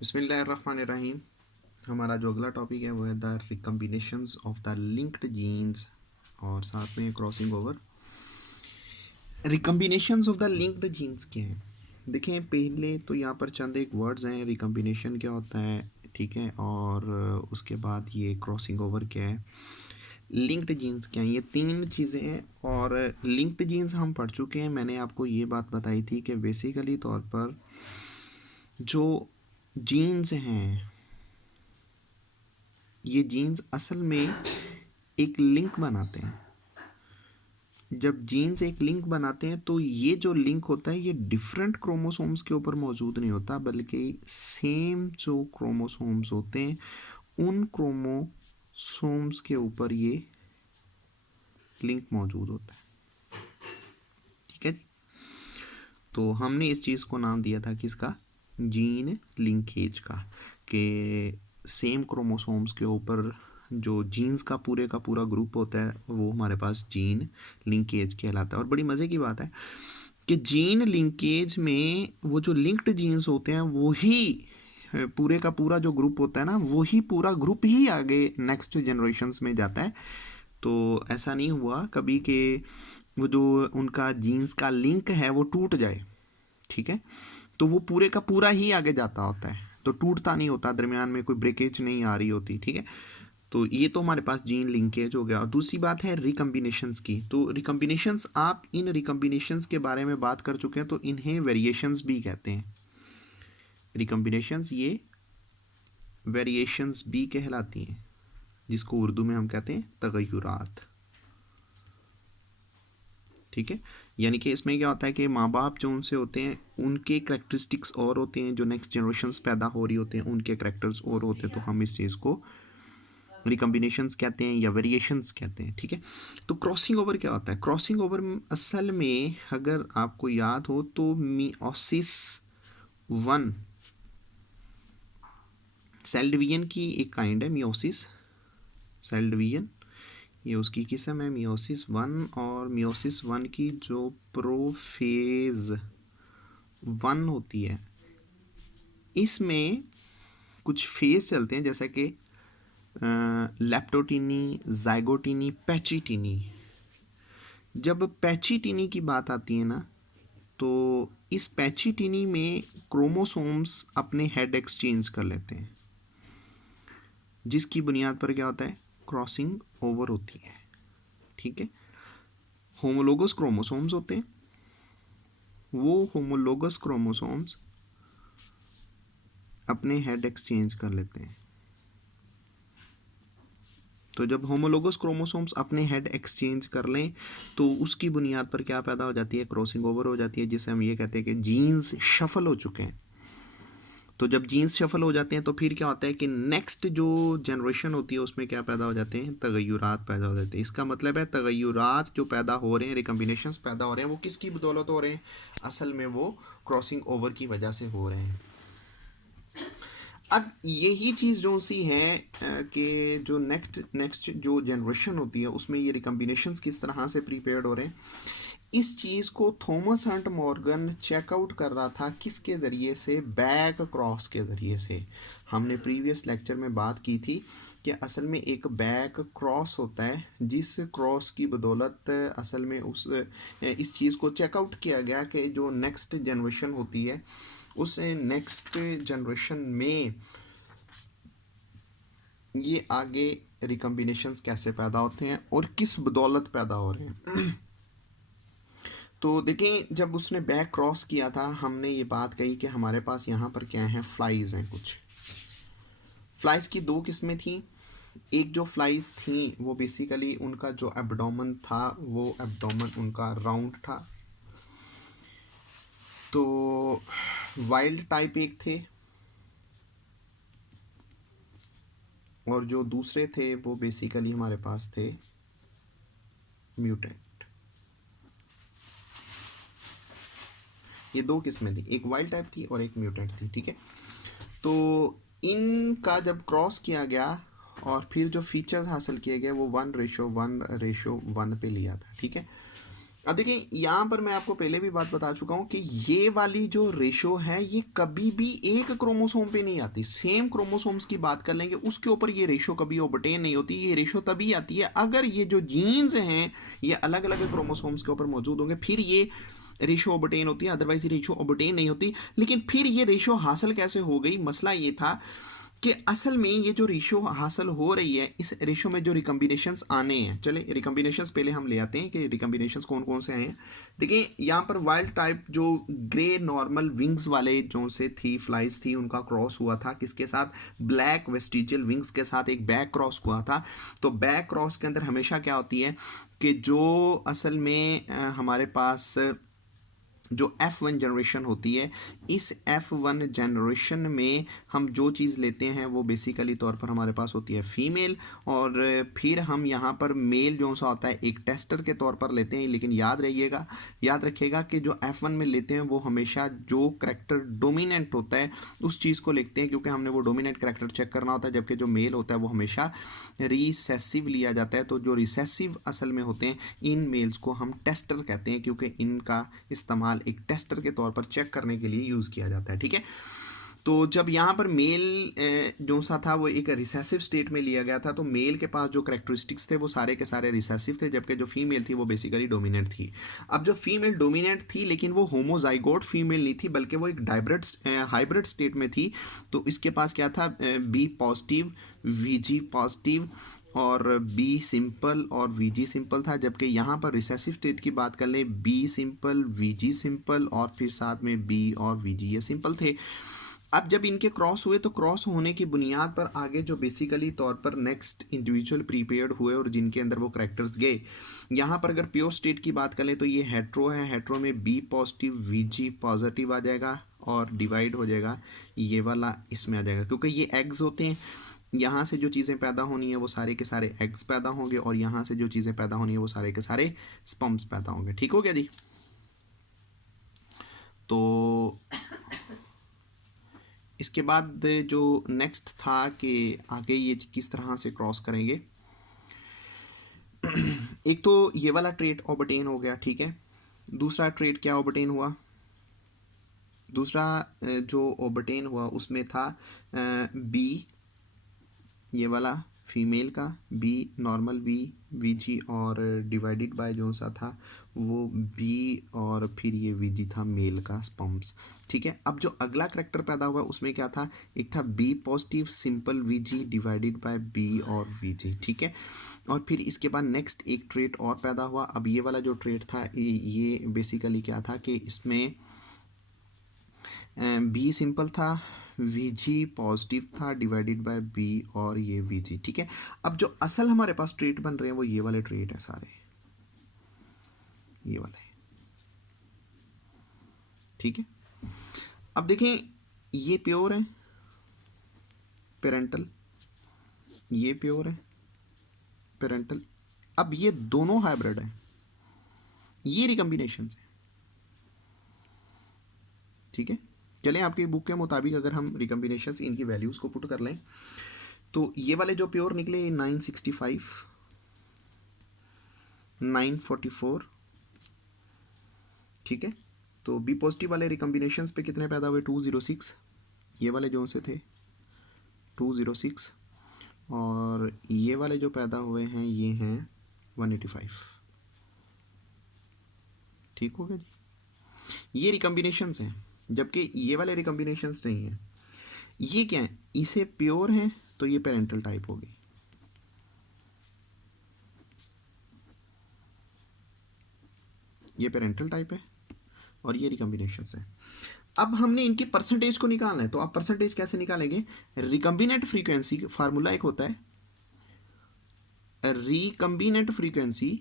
बिस्मिल्लाहिर्रहमानिर्रहीम। हमारा जो अगला टॉपिक है वो है the recombinations of the linked genes और साथ में crossing over. Recombinations of the linked genes क्या हैं? देखें, पहले तो यहाँ पर चंद एक वर्ड्स हैं। रिकम्बिनेशन क्या होता है, ठीक है, और उसके बाद ये क्रॉसिंग ओवर क्या है, लिंक्ड जीन्स क्या हैं, ये तीन चीज़ें हैं। और लिंक्ड जीन्स हम पढ़ चुके हैं। मैंने आपको ये बात बताई थी कि बेसिकली तौर पर जो जीन्स हैं, ये जीन्स असल में एक लिंक बनाते हैं। जब जीन्स एक लिंक बनाते हैं तो ये जो लिंक होता है ये डिफरेंट क्रोमोसोम्स के ऊपर मौजूद नहीं होता, बल्कि सेम जो क्रोमोसोम्स होते हैं उन क्रोमोसोम्स के ऊपर ये लिंक मौजूद होता है। ठीक है, तो हमने इस चीज़ को नाम दिया था किसका, जीन लिंकेज का, कि सेम क्रोमोसोम्स के ऊपर जो जीन्स का पूरा ग्रुप होता है वो हमारे पास जीन लिंकेज कहलाता है। और बड़ी मज़े की बात है कि जीन लिंकेज में वो जो लिंक्ड जीन्स होते हैं वही पूरे का पूरा जो ग्रुप होता है ना, वही पूरा ग्रुप ही आगे नेक्स्ट जनरेशन्स में जाता है। तो ऐसा नहीं हुआ कभी कि वो जो उनका जीन्स का लिंक है वो टूट जाए, ठीक है, तो वो पूरे का पूरा ही आगे जाता होता है, तो टूटता नहीं होता, दरमियान में कोई ब्रेकेज नहीं आ रही होती। ठीक है, तो ये तो हमारे पास जीन लिंकेज हो गया। और दूसरी बात है रिकम्बिनेशंस की। तो रिकम्बिनेशंस, आप इन रिकम्बिनेशंस के बारे में बात कर चुके हैं, तो इन्हें वेरिएशंस भी कहते हैं। रिकम्बिनेशंस ये वेरिएशंस भी कहलाती हैं, जिसको उर्दू में हम कहते हैं तगय्युरात। ठीक है, यानी कि इसमें क्या होता है कि माँ बाप जो उनसे होते हैं उनके करेक्टरिस्टिक्स और होते हैं, जो नेक्स्ट जनरेशन्स पैदा हो रही होते हैं उनके करेक्टर्स और होते हैं, तो हम इस चीज़ को रिकम्बिनेशंस कहते हैं या वेरिएशंस कहते हैं। ठीक है, तो क्रॉसिंग ओवर क्या होता है? क्रॉसिंग ओवर असल में अगर आपको याद हो तो मियोसिस वन, सेल डिवीजन की एक काइंड है मियोसिस, सेल डिवीजन, ये उसकी किस्म है मियोसिस वन। और मियोसिस वन की जो प्रोफेज वन होती है इसमें कुछ फेज चलते हैं, जैसा कि लेप्टोटीनी, जाइगोटीनी, पैचिटीनी। जब पैचिटीनी की बात आती है ना, तो इस पैचिटीनी में क्रोमोसोम्स अपने हेड एक्सचेंज कर लेते हैं, जिसकी बुनियाद पर क्या होता है, क्रॉसिंग ओवर होती है। ठीक है, होमोलोगस क्रोमोसोम्स होते हैं, वो होमोलोगस क्रोमोसोम्स अपने हेड एक्सचेंज कर लेते हैं। तो जब होमोलोगस क्रोमोसोम्स अपने हेड एक्सचेंज कर लें तो उसकी बुनियाद पर क्या पैदा हो जाती है, क्रॉसिंग ओवर हो जाती है, जिसे हम ये कहते हैं कि जीन्स शफल हो चुके हैं। तो जब जीन्स शफल हो जाते हैं तो फिर क्या होता है कि नेक्स्ट जो जनरेशन होती है उसमें क्या पैदा हो जाते हैं, तगय्युरात पैदा हो जाते हैं। इसका मतलब है तगय्युरात जो पैदा हो रहे हैं, रिकम्बिनेशंस पैदा हो रहे हैं, वो किसकी बदौलत हो रहे हैं? असल में वो क्रॉसिंग ओवर की वजह से हो रहे हैं। अब यही चीज़ जो सी है कि जो नेक्स्ट जो जनरेशन होती है उसमें ये रिकम्बिनेशंस किस तरह से प्रिपेयर्ड हो रहे हैं, इस चीज़ को थॉमस हंट मॉर्गन चेकआउट कर रहा था। किसके ज़रिए से? बैक क्रॉस के ज़रिए से। हमने प्रीवियस लेक्चर में बात की थी कि असल में एक बैक क्रॉस होता है, जिस क्रॉस की बदौलत असल में इस चीज़ को चेकआउट किया गया कि जो नेक्स्ट जनरेशन होती है उस नेक्स्ट जनरेशन में ये आगे रिकम्बिनेशंस कैसे पैदा होते हैं और किस बदौलत पैदा हो रहे हैं। तो देखें, जब उसने बैक क्रॉस किया था हमने ये बात कही कि हमारे पास यहाँ पर क्या है, फ्लाइज हैं। कुछ फ्लाइज की दो किस्में थी। एक जो फ्लाइज थी वो बेसिकली उनका जो एब्डोमेन था वो एब्डोमेन उनका राउंड था, तो वाइल्ड टाइप एक थे, और जो दूसरे थे वो बेसिकली हमारे पास थे म्यूटेंट। ये दो किस्में थी, एक वाइल्ड टाइप थी और एक म्यूटेंट थी। ठीक है, तो इनका जब क्रॉस किया गया और फिर जो फीचर्स हासिल किए गए वो 1:1:1 पे लिया था। ठीक है, अब देखिए यहाँ पर मैं आपको पहले भी बात बता चुका हूँ कि ये वाली जो रेशो है ये कभी भी एक क्रोमोसोम पे नहीं आती। सेम क्रोमोसोम्स की बात कर लेंगे उसके ऊपर ये रेशो कभी ओबटेन नहीं होती। ये रेशो तभी आती है अगर ये जो जीन्स हैं ये अलग अलग क्रोमोसोम्स के ऊपर मौजूद होंगे, फिर ये रेशो ओबटेन होती है, अदरवाइज ये रेशो ओबटेन नहीं होती। लेकिन फिर ये रेशो हासिल कैसे हो गई, मसला ये था कि असल में ये जो रेशो हासिल हो रही है इस रेशो में जो रिकम्बिनेशंस आने हैं, चले रिकम्बिनेशंस पहले हम ले आते हैं कि रिकम्बिनेशंस कौन कौन से आए हैं। देखिए यहाँ पर वाइल्ड टाइप जो ग्रे नॉर्मल विंग्स वाले जो से थी फ्लाइज थी उनका क्रॉस हुआ था किसके साथ, ब्लैक वेस्टिजियल विंग्स के साथ एक बैक क्रॉस हुआ था। तो बैक क्रॉस के अंदर हमेशा क्या होती है कि जो असल में हमारे पास जो F1 जनरेशन होती है, इस F1 जनरेशन में हम जो चीज़ लेते हैं वो बेसिकली तौर पर हमारे पास होती है फीमेल, और फिर हम यहाँ पर मेल जो सा होता है एक टेस्टर के तौर पर लेते हैं। लेकिन याद रखिएगा कि जो F1 में लेते हैं वो हमेशा जो करेक्टर डोमिनेंट होता है उस चीज़ को लिखते हैं, क्योंकि हमने वो डोमिनेंट करेक्टर चेक करना होता है। जबकि जो मेल होता है वो हमेशा रिसेसिव लिया जाता है। तो जो रिसेसिव असल में होते हैं इन मेल्स को हम टेस्टर कहते हैं, क्योंकि इनका इस्तेमाल एक टेस्टर के तौर पर चेक करने के लिए यूज़ किया जाता है। ठीक है, तो जब यहाँ पर मेल जो सा था वो एक रिसेसिव स्टेट में लिया गया था, तो मेल के पास जो करेक्टरिस्टिक्स थे वो सारे के सारे रिसेसिव थे, जबकि जो फीमेल थी वो बेसिकली डोमिनेंट थी। अब जो फीमेल डोमिनेंट थी लेकिन वो होमोजाइगोट फीमेल नहीं थी, बल्कि वो एक हाइब्रिड स्टेट में थी। तो इसके पास क्या था, बी पॉजिटिव, वीजी पॉजिटिव और बी सिंपल और वीजी सिंपल था। जबकि यहाँ पर रिसेसिव स्टेट की बात कर लें, बी सिंपल, वीजी सिंपल और फिर साथ में बी और वीजी ये सिंपल थे। अब जब इनके क्रॉस हुए तो क्रॉस होने की बुनियाद पर आगे जो बेसिकली तौर पर नेक्स्ट इंडिविजुअल प्रीपेयर्ड हुए और जिनके अंदर वो करेक्टर्स गए, यहाँ पर अगर प्योर स्टेट की बात करें तो ये हेट्रो है। हेट्रो में बी पॉजिटिव वीजी पॉजिटिव आ जाएगा और डिवाइड हो जाएगा ये वाला इसमें आ जाएगा, क्योंकि ये एग्स होते हैं। यहाँ से जो चीज़ें पैदा होनी है वो सारे के सारे एग्स पैदा होंगे और यहाँ से जो चीज़ें पैदा होनी है वो सारे के सारे स्पर्म्स पैदा होंगे। ठीक हो गया जी। तो इसके बाद जो नेक्स्ट था कि आगे ये किस तरह से क्रॉस करेंगे। एक तो ये वाला ट्रेट ओबटेन हो गया, ठीक है। दूसरा ट्रेट क्या ओबटेन हुआ, दूसरा जो ओबटेन हुआ उसमें था बी, ये वाला फीमेल का बी नॉर्मल बी वीजी और डिवाइडेड बाय जो सा था वो बी और फिर ये वीजी था मेल का स्पर्म्स। ठीक है, अब जो अगला करेक्टर पैदा हुआ उसमें क्या था, एक था B positive simple VG divided by B और वीजी। ठीक है, और फिर इसके बाद नेक्स्ट एक ट्रेट और पैदा हुआ। अब ये वाला जो ट्रेट था ये बेसिकली क्या था कि इसमें बी सिंपल था, वीजी पॉजिटिव था डिवाइडेड बाय बी और ये वीजी। ठीक है, अब जो असल हमारे पास ट्रेट बन रहे हैं वो ये वाले ट्रेट है सारे, ये वाले। ठीक है, अब देखें ये प्योर है पेरेंटल, ये प्योर है पेरेंटल। अब ये दोनों हाइब्रिड है, ये रिकम्बिनेशन है। ठीक है, चलें आपकी बुक के मुताबिक अगर हम रिकम्बिनेशन इनकी वैल्यूज़ को पुट कर लें तो ये वाले जो प्योर निकले 965, 944। ठीक है, तो बी पॉजिटिव वाले रिकम्बिनेशंस पे कितने पैदा हुए 206, ये वाले जो से थे 206, और ये वाले जो पैदा हुए हैं ये हैं 185। ठीक हो गया जी, ये रिकम्बिनेशंस हैं, जबकि ये वाले रिकम्बिनेशंस नहीं हैं। ये क्या है, इसे प्योर हैं तो ये पेरेंटल टाइप होगी, ये पेरेंटल टाइप है और ये रिकम्बिनेशंस है। अब हमने इनकी परसेंटेज को निकालना है, तो आप परसेंटेज कैसे निकालेंगे, रिकम्बिनेंट फ्रीक्वेंसी फार्मूला एक होता है, recombinant frequency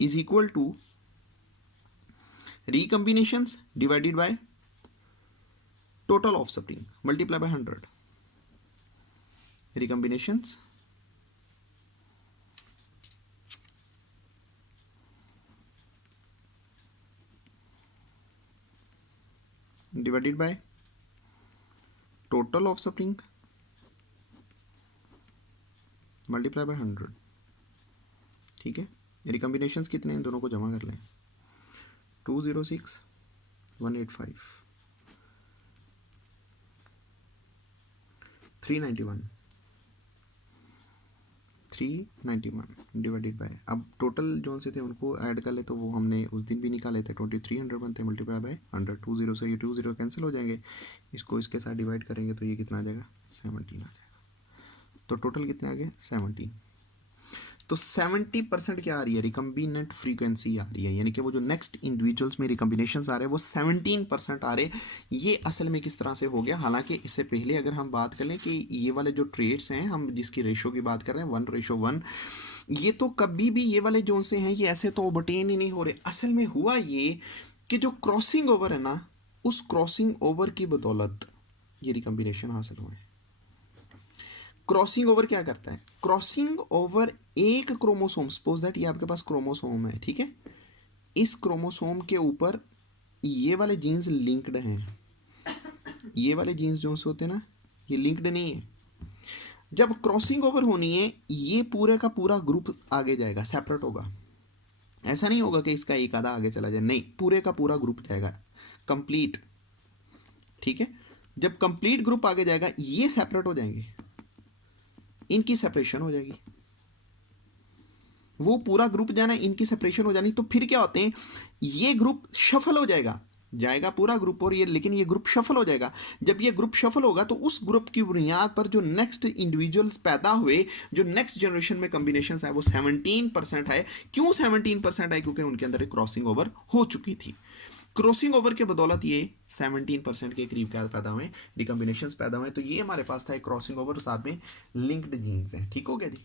is equal to recombinations divided by total offspring multiply by 100। recombinations divided by total offspring multiply by 100, ठीक है। रिकम्बिनेशंस कितने हैं, इन दोनों को जमा कर लें। 206, 185, 391, 391 डिवाइडेड बाय, अब टोटल जो से थे उनको ऐड कर ले तो वो हमने उस दिन भी निकाले थे, 2300 बनते हैं, मल्टीप्लाई बाय 100, 20 से ये 20 कैंसिल हो जाएंगे, इसको इसके साथ डिवाइड करेंगे तो ये कितना आ जाएगा, 17 आ जाएगा। तो टोटल कितने आ गए, 17। तो 70% क्या आ रही है, रिकम्बिनेंट फ्रीक्वेंसी आ रही है, यानी कि वो जो नेक्स्ट इंडिविजुअल्स में रिकम्बिनेशंस आ रहे हैं वो 17% आ रहे। ये असल में किस तरह से हो गया, हालांकि इससे पहले अगर हम बात करें कि ये वाले जो ट्रेड्स हैं, हम जिसकी रेशो की बात कर रहे हैं 1:1, ये तो कभी भी ये वाले जो से हैं ये ऐसे तो ओवरटेन ही नहीं हो रहे। असल में हुआ ये कि जो क्रॉसिंग ओवर है ना, उस क्रॉसिंग ओवर की बदौलत ये रिकम्बिनेशन हासिल हुए। क्रॉसिंग ओवर क्या करता है, क्रॉसिंग ओवर एक क्रोमोसोम, सपोज दैट ये आपके पास क्रोमोसोम है, ठीक है, इस क्रोमोसोम के ऊपर ये वाले जीन्स लिंक्ड हैं, ये वाले जीन्स जो से होते हैं ना, ये लिंक्ड नहीं है। जब क्रॉसिंग ओवर होनी है, ये पूरे का पूरा ग्रुप आगे जाएगा, सेपरेट होगा। ऐसा नहीं होगा कि इसका एक आधा आगे चला जाए, नहीं, पूरे का पूरा ग्रुप जाएगा कंप्लीट, ठीक है। जब कंप्लीट ग्रुप आगे जाएगा, ये सेपरेट हो जाएंगे, इनकी सेपरेशन हो जाएगी, वो पूरा ग्रुप जाना, इनकी सेपरेशन हो जानी। तो फिर क्या होते हैं, ये ग्रुप शफल हो जाएगा, जाएगा पूरा ग्रुप और ये, लेकिन ये ग्रुप शफल हो जाएगा। जब ये ग्रुप शफल होगा तो उस ग्रुप की बुनियाद पर जो नेक्स्ट इंडिविजुअल्स पैदा हुए, जो नेक्स्ट जनरेशन में कॉम्बिनेशन है, वो 17% है। क्यों 17% है, क्योंकि उनके अंदर एक क्रॉसिंग ओवर हो चुकी थी। क्रॉसिंग ओवर के बदौलत ये 17% के करीब क्या पैदा हुए, डिकम्बिनेशंस पैदा हुए। तो ये हमारे पास था एक क्रॉसिंग ओवर, साथ में लिंक्ड जीन्स हैं, ठीक हो गया जी।